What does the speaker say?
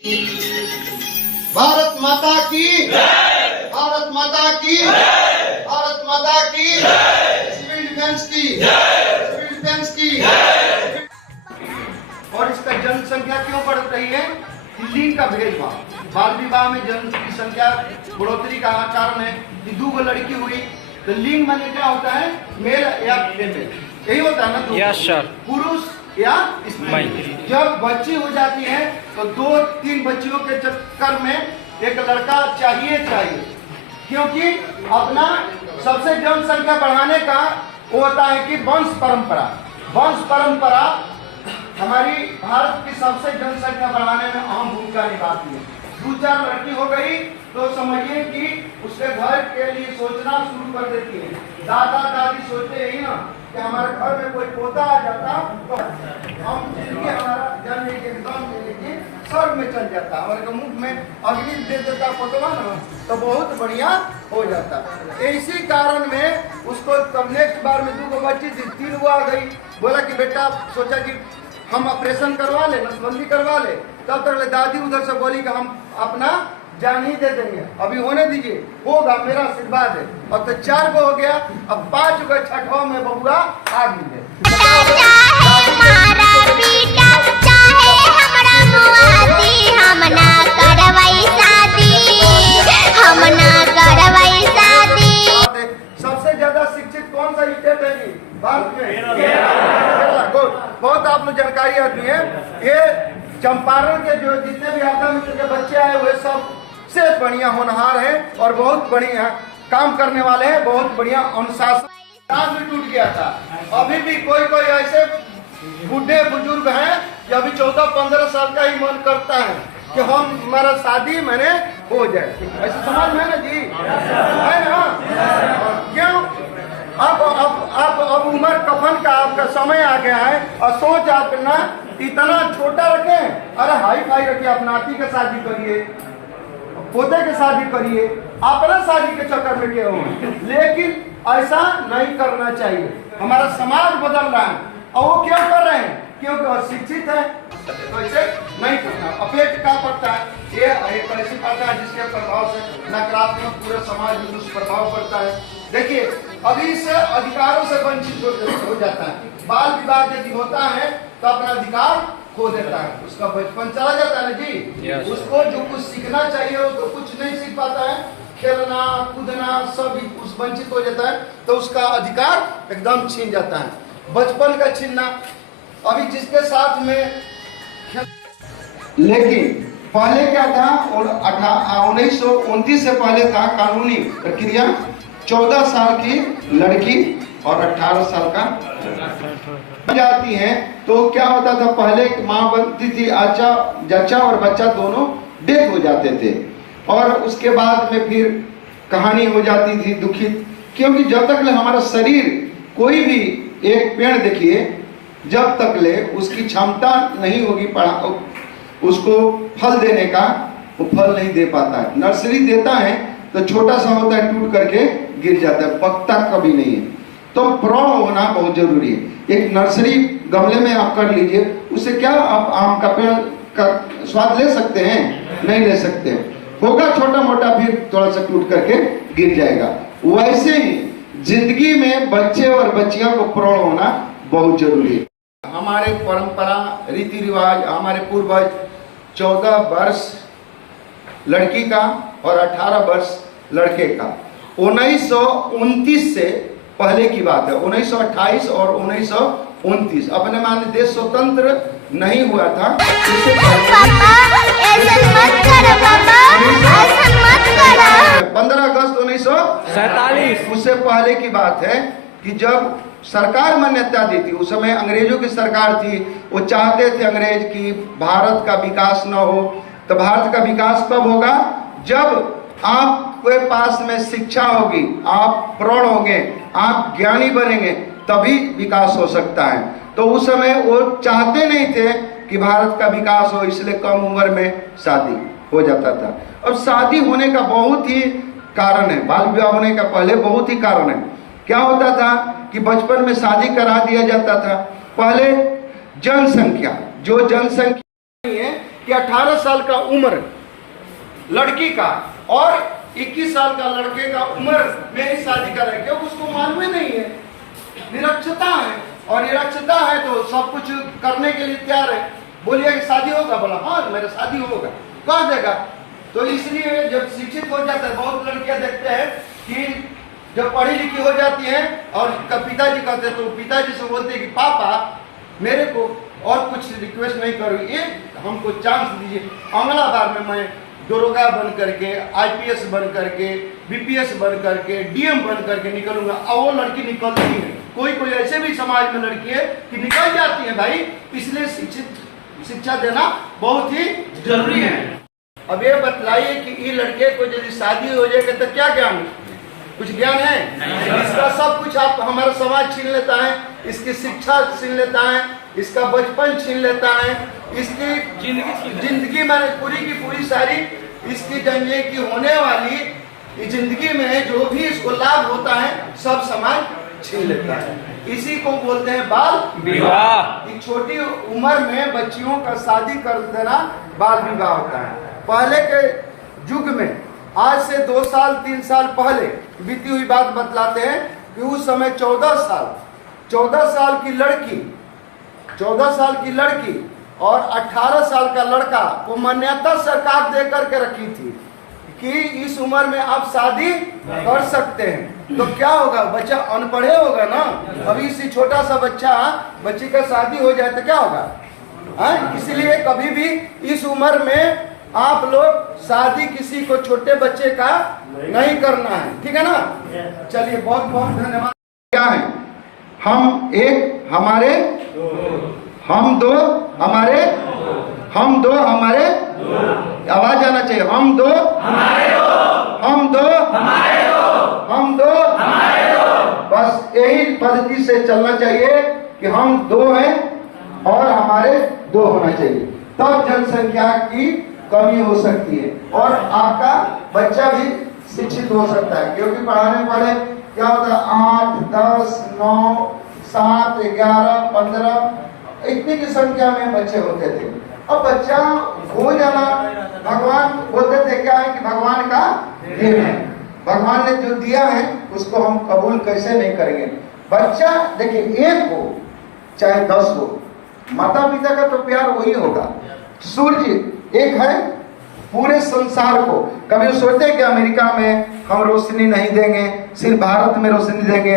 भारत माता की, भारत माता की, भारत माता की, सिविल डिफेंस की, सिविल डिफेंस की। और इसका जनसंख्या क्यों बढ़ रही है? लिंग का भेदभाव। बाल विवाह में जन की संख्या बढ़ोतरी का कारण है कि 2 लड़की हुई तो लिंग माने क्या होता है? मेल या फीमेल, यही होता है ना? Yes sir. पुरुष या स्त्री। जब बच्ची हो जाती है तो 2-3 बच्चियों के चक्कर में एक लड़का चाहिए, क्योंकि अपना सबसे जनसंख्या बढ़ाने का वो होता है कि वंश परंपरा हमारी भारत की सबसे जनसंख्या बढ़ाने में अहम भूमिका निभाती है। 2-4 लड़की हो गई तो समझिए कि उसके घर के लिए सोचना शुरू कर देती है। दादा दादी सोचते ही ना कि हमारे घर में कोई पोता आ जाता तो हम जिंदगी हमारा जन्म एकदम स्वर्ग में चल जाता, हमारे मुख में अग्नि दे देता पोतवा ना तो बहुत बढ़िया हो जाता। इसी कारण में उसको तब नेक्स्ट बार में 2 बच्ची थी, 3 आ गई। बोला कि बेटा, सोचा कि हम ऑपरेशन करवा ले, नसबंदी करवा ले। तब तक दादी उधर से बोली कि हम अपना जान ही दे देंगे, अभी होने दीजिए, होगा, मेरा आशीर्वाद है। अब तो 4 को हो गया, अब 5 को 6वां में बबुआ आ गई है। सबसे ज्यादा शिक्षित कौन सा स्टेट है जी भारत में? केरला। बहुत आप लोग जानकारी आदमी है। ये चंपारण के जो जितने भी आधा मित्र के बच्चे आए हुए सबसे बढ़िया होनहार है और बहुत बढ़िया काम करने वाले हैं, बहुत बढ़िया अनुशासन। दांत भी टूट गया था। अभी भी कोई ऐसे बूढ़े बुजुर्ग हैं कि अभी 14-15 साल का ही मन करता है कि हमारा शादी मैंने हो जाए। ऐसे समाज में है ना जी, है ना? क्यों? अब उम्र कफन का आपका समय आ गया है और सोच आप ना इतना छोटा रखें। अरे हाई फाई रखिए, अपना नाती के शादी करिए, पोते के शादी करिए, अपना शादी के चक्कर में क्यों? लेकिन ऐसा नहीं करना चाहिए। हमारा समाज बदल रहा है और वो क्यों कर रहे हैं? क्योंकि अशिक्षित है, ऐसे नहीं करना। अफेक्ट क्या पड़ता है? ये एक ऐसी पड़ता है जिसके प्रभाव से नकारात्मक पूरे समाज में दुष्प्रभाव पड़ता है। देखिए, अभी इस अधिकारों से वंचित हो जाता है। बाल विवाह यदि होता है तो अपना अधिकार खो देता है, उसका बचपन चला जाता है ना जी। उसको जो कुछ सीखना चाहिए वो तो कुछ नहीं सीख पाता है, खेलना कूदना सब उस वंचित हो जाता है, तो उसका अधिकार एकदम छीन जाता है। बचपन का छीनना अभी जिसके साथ में। लेकिन पहले क्या था? 1929 से पहले था कानूनी प्रक्रिया 14 साल की लड़की और 18 साल का जाती है तो क्या होता था? पहले माँ बनती थी, जच्चा और बच्चा दोनों डेथ हो जाते थे और उसके बाद में फिर कहानी हो जाती थी दुखित, क्योंकि जब तक ले हमारा शरीर कोई भी एक पेड़ देखिए, जब तक ले उसकी क्षमता नहीं होगी उसको फल देने का, वो फल नहीं दे पाता है। नर्सरी देता है तो छोटा सा होता है, टूट करके गिर जाता है, पकता कभी नहीं है। तो प्रौढ़ होना बहुत जरूरी है। एक नर्सरी गमले में आप कर लीजिए, उससे क्या आप आम का पेड़ का स्वाद ले सकते हैं? नहीं ले सकते। होगा छोटा मोटा, फिर थोड़ा सा टूट करके गिर जाएगा। वैसे ही जिंदगी में बच्चे और बच्चियों को प्रौढ़ होना बहुत जरूरी है। हमारे परंपरा रीति रिवाज, हमारे पूर्वज 14 वर्ष लड़की का और 18 वर्ष लड़के का। 1929 से पहले की बात है, 1928 और 1929 अपने मान देश स्वतंत्र नहीं हुआ था। इससे 15 अगस्त 1947 उससे पहले की बात है कि जब सरकार मान्यता दी थी। उस समय अंग्रेजों की सरकार थी, वो चाहते थे अंग्रेज कि भारत का विकास न हो। तो भारत का विकास कब होगा? जब आपके पास में शिक्षा होगी, आप प्रौढ़ होंगे, आप ज्ञानी बनेंगे, तभी विकास हो सकता है। तो उस समय वो चाहते नहीं थे कि भारत का विकास हो, इसलिए कम उम्र में शादी हो जाता था। अब शादी होने का बहुत ही कारण है, बाल विवाह होने का पहले बहुत ही कारण है। क्या होता था कि बचपन में शादी करा दिया जाता था। पहले जनसंख्या नहीं है कि 18 साल का उम्र लड़की का और 21 साल का लड़के का उम्र में ही शादी कर रहे हैं, क्योंकि उसको मालूम ही नहीं है, निरक्षरता है। और निरक्षरता है तो सब कुछ करने के लिए तैयार है। बोलिए कि शादी होगा, बोला हाँ मेरा शादी होगा, कर देगा। तो इसलिए जब शिक्षित हो जाता है, बहुत लड़कियां देखते हैं कि जब पढ़ी लिखी हो जाती हैं और पिताजी कहते हैं तो पिताजी से बोलते हैं कि पापा मेरे को और कुछ रिक्वेस्ट नहीं करो, ये हमको चांस दीजिए, अगला बार में मैं दरोगा बन करके, आईपीएस बन करके, बीपीएस बन करके, डीएम बन करके निकलूंगा। और वो लड़की निकलती है। कोई कोई ऐसे भी समाज में लड़की है कि निकल जाती है भाई। इसलिए शिक्षा देना बहुत ही जरूरी है। अब ये बतलाइए कि ये लड़के को यदि शादी हो जाएगा तो क्या ज्ञान, कुछ ज्ञान है? इसका सब कुछ आप हमारा समाज छीन लेता है, इसकी शिक्षा छीन लेता है, इसका बचपन छीन लेता है, इसकी जिंदगी में पूरी की पूरी सारी इसकी जंजे की होने वाली जिंदगी में जो भी इसको लाभ होता है सब समाज छीन लेता है। इसी को बोलते हैं बाल विवाह। छोटी उम्र में बच्चियों का शादी कर देना बाल विवाह होता है। पहले के युग में, आज से 2 साल 3 साल पहले बीती हुई बात बतलाते हैं कि उस समय 14 साल की लड़की और 18 साल का लड़का को मान्यता सरकार दे करके रखी थी कि इस उम्र में आप शादी कर सकते हैं। तो क्या होगा, बच्चा अनपढ़े होगा ना। अभी इसी छोटा सा बच्ची का शादी हो जाए तो क्या होगा? इसलिए कभी भी इस उम्र में आप लोग शादी किसी को छोटे बच्चे का नहीं करना है, ठीक है ना। चलिए बहुत बहुत धन्यवाद। क्या है, हम एक हमारे, हम दो हमारे, हम दो हमारे, आवाज आना चाहिए, हम दो हमारे दो, हम दो हमारे दो, हम दो हमारे दो। बस यही पद्धति से चलना चाहिए कि हम 2 हैं और हमारे 2 होना चाहिए, तब जनसंख्या की कमी हो सकती है और आपका बच्चा भी शिक्षित हो सकता है। क्योंकि पढ़ाने पढ़े क्या होता है, 8, 10, 9, 7, 11, 15 इतनी की संख्या में बच्चे होते थे। अब बच्चा हो जाना भगवान बोलते थे क्या है कि भगवान का देन है, भगवान ने जो दिया है उसको हम कबूल कैसे नहीं करेंगे। बच्चा देखिए 1 हो चाहे 10 हो, माता पिता का तो प्यार वही होगा। सूर्य एक है पूरे संसार को, कभी सोचते कि अमेरिका में हम रोशनी नहीं देंगे, सिर्फ भारत में रोशनी देंगे,